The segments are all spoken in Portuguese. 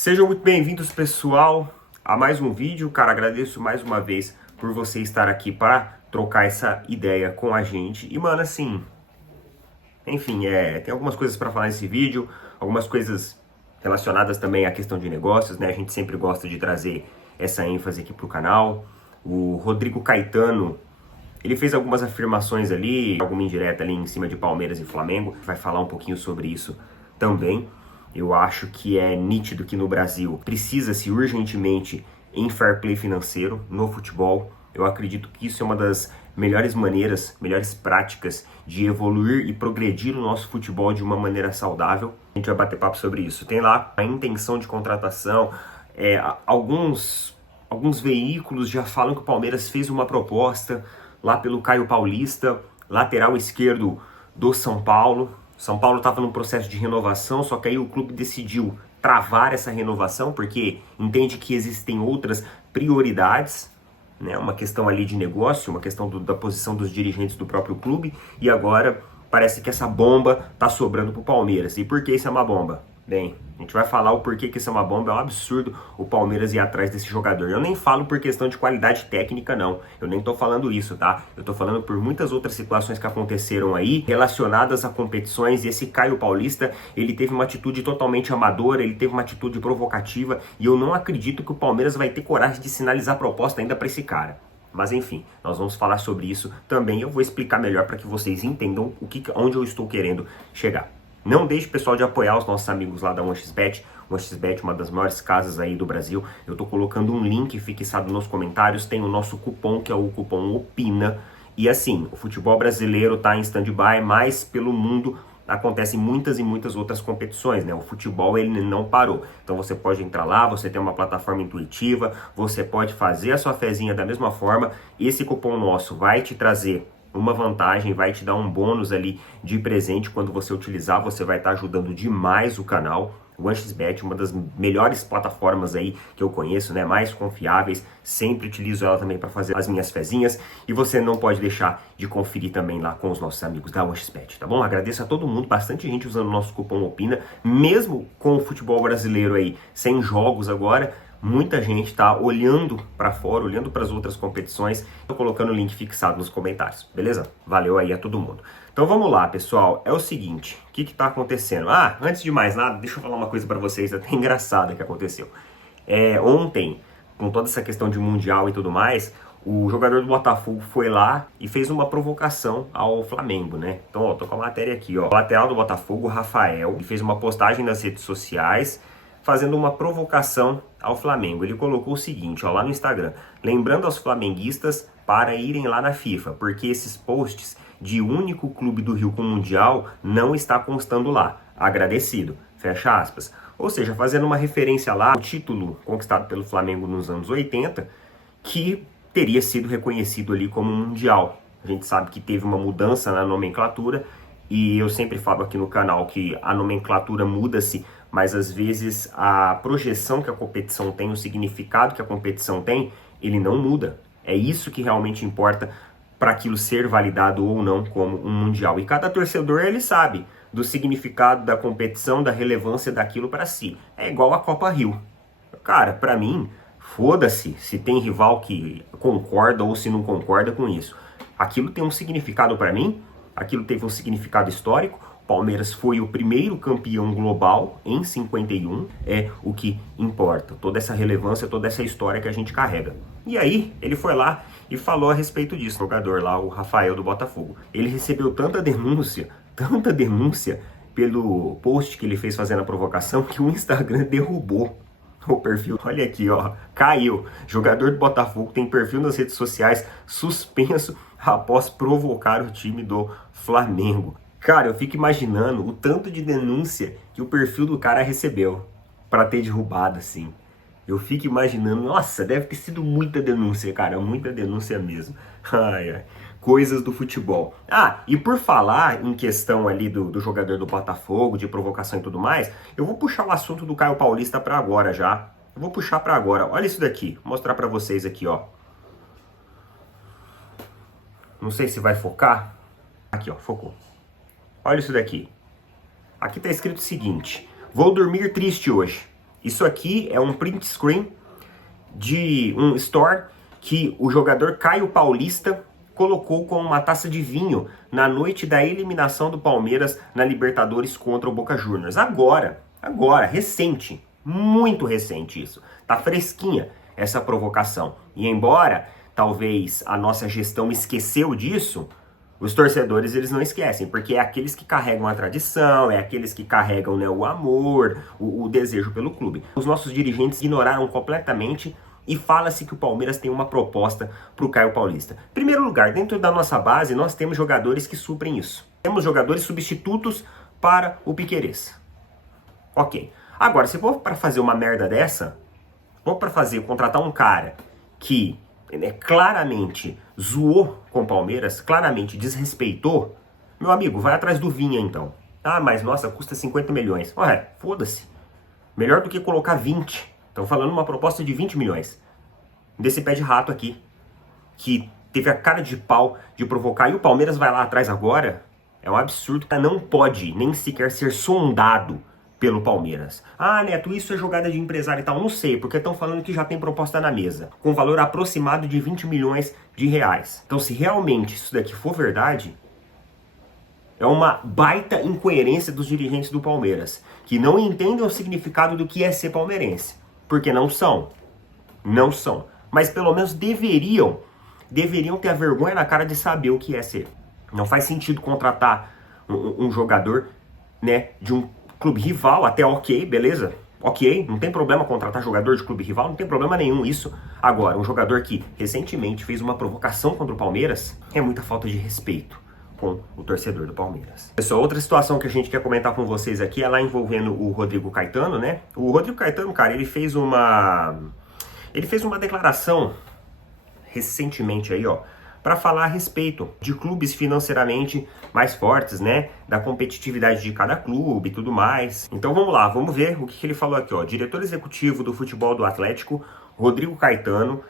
Sejam muito bem-vindos, pessoal, a mais um vídeo. Cara, agradeço mais uma vez por você estar aqui para trocar essa ideia com a gente. E, mano, assim, enfim, tem algumas coisas para falar nesse vídeo, algumas coisas relacionadas também à questão de negócios, né? A gente sempre gosta de trazer essa ênfase aqui pro canal. O Rodrigo Caetano, ele fez algumas afirmações ali, alguma indireta ali em cima de Palmeiras e Flamengo. Vai falar um pouquinho sobre isso também. Eu acho que é nítido que no Brasil precisa-se urgentemente em fair play financeiro no futebol. Eu acredito que isso é uma das melhores maneiras, melhores práticas de evoluir e progredir o nosso futebol de uma maneira saudável. A gente vai bater papo sobre isso. Tem lá a intenção de contratação, alguns veículos já falam que o Palmeiras fez uma proposta lá pelo Caio Paulista, lateral esquerdo do São Paulo. São Paulo estava num processo de renovação, só que aí o clube decidiu travar essa renovação, porque entende que existem outras prioridades, né? Uma questão ali de negócio, uma questão da posição dos dirigentes do próprio clube, e agora parece que essa bomba está sobrando para o Palmeiras. E por que isso é uma bomba? Bem, a gente vai falar o porquê que isso é uma bomba. É um absurdo o Palmeiras ir atrás desse jogador. Eu nem falo por questão de qualidade técnica, não. Eu nem tô falando isso, tá? Eu tô falando por muitas outras situações que aconteceram aí, relacionadas a competições. E esse Caio Paulista, ele teve uma atitude totalmente amadora, ele teve uma atitude provocativa, e eu não acredito que o Palmeiras vai ter coragem de sinalizar proposta ainda para esse cara. Mas enfim, nós vamos falar sobre isso também. Eu vou explicar melhor para que vocês entendam onde eu estou querendo chegar. Não deixe, pessoal, de apoiar os nossos amigos lá da 1xBet. 1xBet, uma das maiores casas aí do Brasil. Eu tô colocando um link fixado nos comentários. Tem o nosso cupom, que é o cupom OPINA. E assim, o futebol brasileiro tá em stand-by, mas pelo mundo acontecem muitas e muitas outras competições, né? O futebol, ele não parou. Então você pode entrar lá, você tem uma plataforma intuitiva, você pode fazer a sua fezinha da mesma forma. Esse cupom nosso vai te trazer uma vantagem, vai te dar um bônus ali de presente quando você utilizar. Você vai estar ajudando demais o canal. O 1xBet, uma das melhores plataformas aí que eu conheço, né, mais confiáveis. Sempre utilizo ela também para fazer as minhas fezinhas, e você não pode deixar de conferir também lá com os nossos amigos da 1xBet, tá bom? Agradeço a todo mundo, bastante gente usando o nosso cupom OPINA, mesmo com o futebol brasileiro aí sem jogos agora. Muita gente está olhando para fora, olhando para as outras competições. Estou colocando o link fixado nos comentários, beleza? Valeu aí a todo mundo. Então vamos lá, pessoal. É o seguinte, o que está acontecendo? Antes de mais nada, deixa eu falar uma coisa para vocês até engraçada que aconteceu. Ontem, com toda essa questão de Mundial e tudo mais, o jogador do Botafogo foi lá e fez uma provocação ao Flamengo, né? Então, ó, tô com a matéria aqui, ó. O lateral do Botafogo, o Rafael, ele fez uma postagem nas redes sociais fazendo uma provocação ao Flamengo. Ele colocou o seguinte, ó, lá no Instagram: lembrando aos flamenguistas para irem lá na FIFA, porque esses posts de único clube do Rio com Mundial não está constando lá. Agradecido. Fecha aspas. Ou seja, fazendo uma referência lá ao título conquistado pelo Flamengo nos anos 80, que teria sido reconhecido ali como Mundial. A gente sabe que teve uma mudança na nomenclatura, e eu sempre falo aqui no canal que a nomenclatura muda-se, mas às vezes a projeção que a competição tem, o significado que a competição tem, ele não muda. É isso que realmente importa para aquilo ser validado ou não como um mundial. E cada torcedor, ele sabe do significado da competição, da relevância daquilo para si. É igual a Copa Rio. Cara, para mim, foda-se se tem rival que concorda ou se não concorda com isso. Aquilo tem um significado para mim, aquilo teve um significado histórico. Palmeiras foi o primeiro campeão global em 51, é o que importa. Toda essa relevância, toda essa história que a gente carrega. E aí, ele foi lá e falou a respeito disso. O jogador lá, o Rafael do Botafogo. Ele recebeu tanta denúncia pelo post que ele fez fazendo a provocação, que o Instagram derrubou o perfil. Olha aqui, ó, caiu. Jogador do Botafogo tem perfil nas redes sociais suspenso após provocar o time do Flamengo. Cara, eu fico imaginando o tanto de denúncia que o perfil do cara recebeu para ter derrubado, assim. Eu fico imaginando, nossa, deve ter sido muita denúncia, cara, muita denúncia mesmo. Ai, ai. Coisas do futebol. E por falar em questão ali do jogador do Botafogo, de provocação e tudo mais, eu vou puxar o assunto do Caio Paulista para agora já. Eu vou puxar para agora. Olha isso daqui, vou mostrar para vocês aqui, ó. Não sei se vai focar. Aqui, ó, focou. Olha isso daqui. Aqui tá escrito o seguinte: vou dormir triste hoje. Isso aqui é um print screen de um store que o jogador Caio Paulista colocou com uma taça de vinho na noite da eliminação do Palmeiras na Libertadores contra o Boca Juniors. Agora, recente, muito recente isso. Tá fresquinha essa provocação. E embora talvez a nossa gestão esqueceu disso, os torcedores eles não esquecem, porque é aqueles que carregam a tradição, é aqueles que carregam, né, o amor, o desejo pelo clube. Os nossos dirigentes ignoraram completamente e fala-se que o Palmeiras tem uma proposta para o Caio Paulista. Em primeiro lugar, dentro da nossa base, nós temos jogadores que suprem isso. Temos jogadores substitutos para o Piquerez. Ok. Agora, se for para fazer uma merda dessa, for para contratar um cara que claramente zoou com o Palmeiras, claramente desrespeitou, meu amigo, vai atrás do Vinha então. Ah, mas nossa, custa 50 milhões. Ué, foda-se. Melhor do que colocar 20. Estão falando uma proposta de 20 milhões. Desse pé de rato aqui, que teve a cara de pau de provocar, e o Palmeiras vai lá atrás agora, é um absurdo. Não pode nem sequer ser sondado pelo Palmeiras. Ah, Neto, isso é jogada de empresário e tal. Não sei, porque estão falando que já tem proposta na mesa, com valor aproximado de 20 milhões de reais. Então, se realmente isso daqui for verdade, é uma baita incoerência dos dirigentes do Palmeiras, que não entendem o significado do que é ser palmeirense. Porque não são. Não são. Mas pelo menos deveriam ter a vergonha na cara de saber o que é ser. Não faz sentido contratar um jogador, né, de um clube rival, até ok, beleza? Ok, não tem problema contratar jogador de clube rival, não tem problema nenhum isso. Agora, um jogador que recentemente fez uma provocação contra o Palmeiras, é muita falta de respeito com o torcedor do Palmeiras. Pessoal, outra situação que a gente quer comentar com vocês aqui é lá envolvendo o Rodrigo Caetano, né? O Rodrigo Caetano, cara, ele fez uma declaração recentemente aí, ó, para falar a respeito de clubes financeiramente mais fortes, né? Da competitividade de cada clube e tudo mais. Então vamos lá, vamos ver o que ele falou aqui, ó. Diretor executivo do futebol do Atlético, Rodrigo Caetano,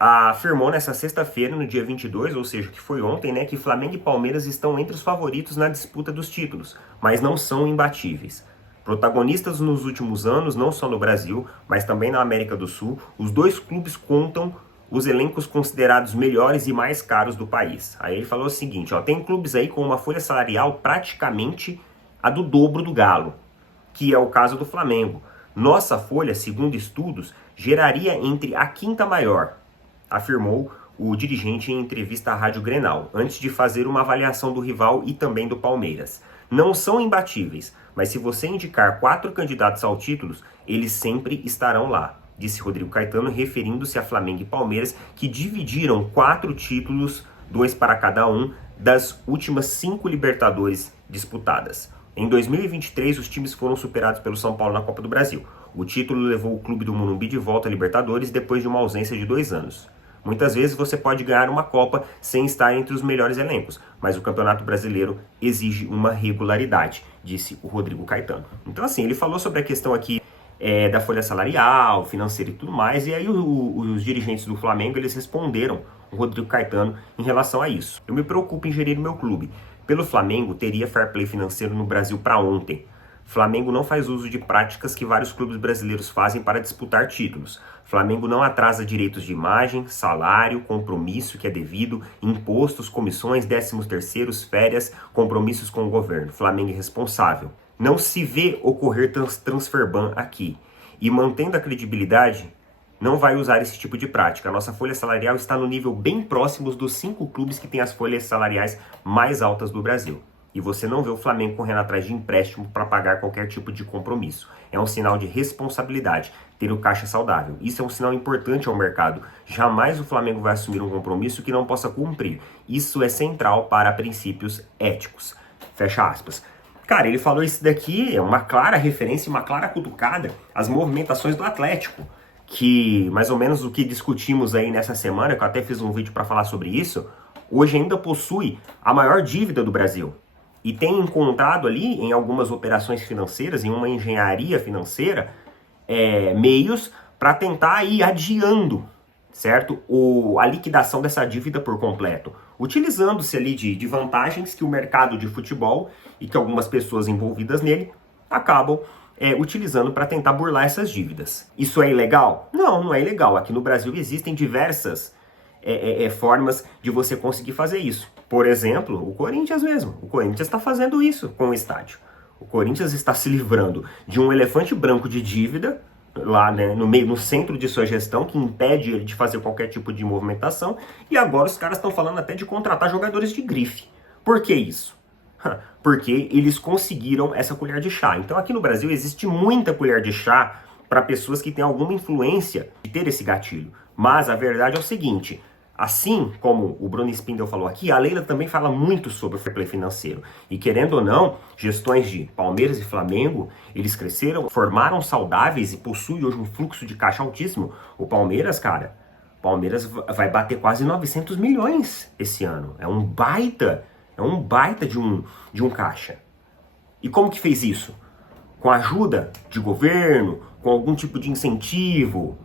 afirmou nessa sexta-feira, no dia 22, ou seja, que foi ontem, né, que Flamengo e Palmeiras estão entre os favoritos na disputa dos títulos, mas não são imbatíveis. Protagonistas nos últimos anos, não só no Brasil, mas também na América do Sul, os dois clubes contam os elencos considerados melhores e mais caros do país. Aí ele falou o seguinte, ó, tem clubes aí com uma folha salarial praticamente a do dobro do Galo, que é o caso do Flamengo. Nossa folha, segundo estudos, geraria entre a quinta maior, afirmou o dirigente em entrevista à Rádio Grenal, antes de fazer uma avaliação do rival e também do Palmeiras. Não são imbatíveis, mas se você indicar 4 candidatos ao título, eles sempre estarão lá, disse Rodrigo Caetano, referindo-se a Flamengo e Palmeiras, que dividiram 4 títulos, 2 para cada um, das últimas 5 Libertadores disputadas. Em 2023, os times foram superados pelo São Paulo na Copa do Brasil. O título levou o clube do Morumbi de volta à Libertadores depois de uma ausência de 2 anos. Muitas vezes você pode ganhar uma Copa sem estar entre os melhores elencos, mas o Campeonato Brasileiro exige uma regularidade, disse o Rodrigo Caetano. Então assim, ele falou sobre a questão aqui da folha salarial, financeira e tudo mais, e aí os dirigentes do Flamengo, eles responderam o Rodrigo Caetano em relação a isso. Eu me preocupo em gerir o meu clube. Pelo Flamengo, teria fair play financeiro no Brasil para ontem. Flamengo não faz uso de práticas que vários clubes brasileiros fazem para disputar títulos. Flamengo não atrasa direitos de imagem, salário, compromisso que é devido, impostos, comissões, 13º, férias, compromissos com o governo. Flamengo é responsável. Não se vê ocorrer transfer ban aqui. E mantendo a credibilidade, não vai usar esse tipo de prática. A nossa folha salarial está no nível bem próximo dos 5 clubes que têm as folhas salariais mais altas do Brasil. E você não vê o Flamengo correndo atrás de empréstimo para pagar qualquer tipo de compromisso. É um sinal de responsabilidade, ter o caixa saudável. Isso é um sinal importante ao mercado. Jamais o Flamengo vai assumir um compromisso que não possa cumprir. Isso é central para princípios éticos. Fecha aspas. Cara, ele falou isso daqui, é uma clara referência, uma clara cutucada às movimentações do Atlético, que mais ou menos o que discutimos aí nessa semana, que eu até fiz um vídeo para falar sobre isso, hoje ainda possui a maior dívida do Brasil. E tem encontrado ali, em algumas operações financeiras, em uma engenharia financeira, meios para tentar ir adiando, certo? A liquidação dessa dívida por completo. Utilizando-se ali de vantagens que o mercado de futebol e que algumas pessoas envolvidas nele acabam utilizando para tentar burlar essas dívidas. Isso é ilegal? Não, não é ilegal. Aqui no Brasil existem diversas formas de você conseguir fazer isso. Por exemplo, o Corinthians mesmo. O Corinthians está fazendo isso com o estádio. O Corinthians está se livrando de um elefante branco de dívida lá, né, no centro de sua gestão, que impede ele de fazer qualquer tipo de movimentação, e agora os caras estão falando até de contratar jogadores de grife. Por que isso? Porque eles conseguiram essa colher de chá. Então aqui no Brasil existe muita colher de chá para pessoas que têm alguma influência de ter esse gatilho. Mas a verdade é o seguinte, assim como o Bruno Spindel falou aqui, a Leila também fala muito sobre o fair play financeiro. E querendo ou não, gestões de Palmeiras e Flamengo, eles cresceram, formaram saudáveis e possuem hoje um fluxo de caixa altíssimo. O Palmeiras, cara, vai bater quase 900 milhões esse ano. É um baita de um caixa. E como que fez isso? Com a ajuda de governo, com algum tipo de incentivo,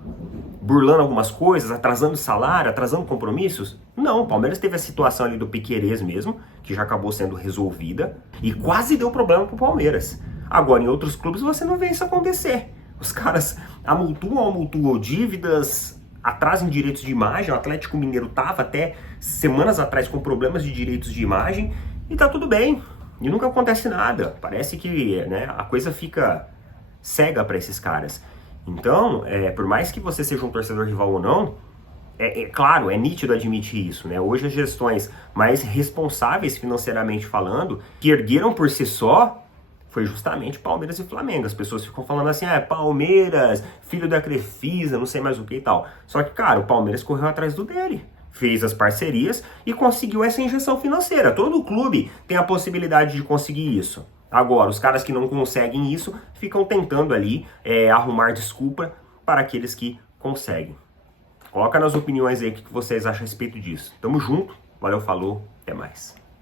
burlando algumas coisas, atrasando salário, atrasando compromissos? Não, o Palmeiras teve a situação ali do Piquerez mesmo, que já acabou sendo resolvida, e quase deu problema pro Palmeiras. Agora, em outros clubes você não vê isso acontecer. Os caras amultuam dívidas, atrasam direitos de imagem. O Atlético Mineiro tava até semanas atrás com problemas de direitos de imagem, e tá tudo bem. E nunca acontece nada. Parece que, né, a coisa fica cega para esses caras. Então, por mais que você seja um torcedor rival ou não, claro, é nítido admitir isso, né? Hoje as gestões mais responsáveis financeiramente falando, que ergueram por si só, foi justamente Palmeiras e Flamengo. As pessoas ficam falando assim, Palmeiras, filho da Crefisa, não sei mais o que e tal. Só que, cara, o Palmeiras correu atrás do dele. Fez as parcerias e conseguiu essa injeção financeira. Todo clube tem a possibilidade de conseguir isso. Agora, os caras que não conseguem isso ficam tentando ali arrumar desculpa para aqueles que conseguem. Coloca nas opiniões aí o que vocês acham a respeito disso. Tamo junto, valeu, falou, até mais.